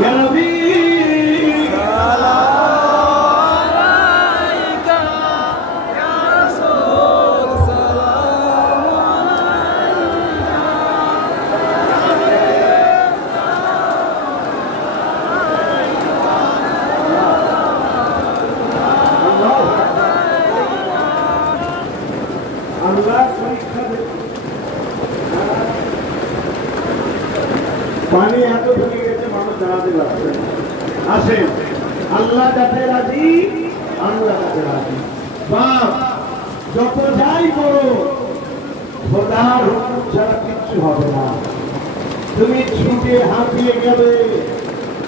ইয়া নবী পানি এত ঢুকে গেছে মানুষ দাঁড়াতে পারছে না। আসেন আল্লাহ যাতে রাজি আমরা যাতে রাজি। বাপ যত যাই করো খোদার হুকুম ছাড়া কিচ্ছু হবে না। তুমি ছুটে হাঁপিয়ে গেলে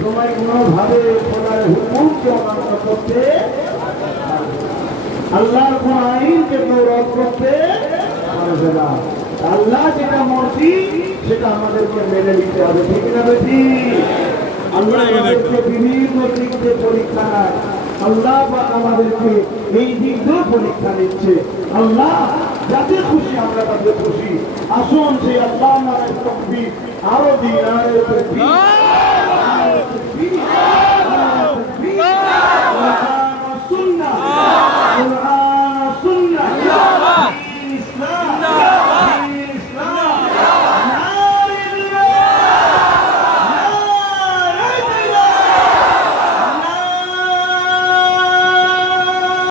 তোমায় কোনোভাবে খোদার হুকুমকে অমান্য করতে আল্লাহর কোন আইনকে কেউ রদ করতে পারবে না। আল্লাহ যেটা মর্জি সেটা আমাদেরকে মেনে নিতে হবে, ঠিক না বেশি? আল্লাহ আমাদেরকে বিভিন্ন দিক দিয়ে পরীক্ষা নেয়। আল্লাহ আমাদেরকে এই দিক দিয়েও পরীক্ষা নিচ্ছে। আল্লাহ যাতে খুশি আমরা তাতে খুশি। আসুন সেই আল্লাহ নারায় তকবীর আরো দিন আরো তকবীর।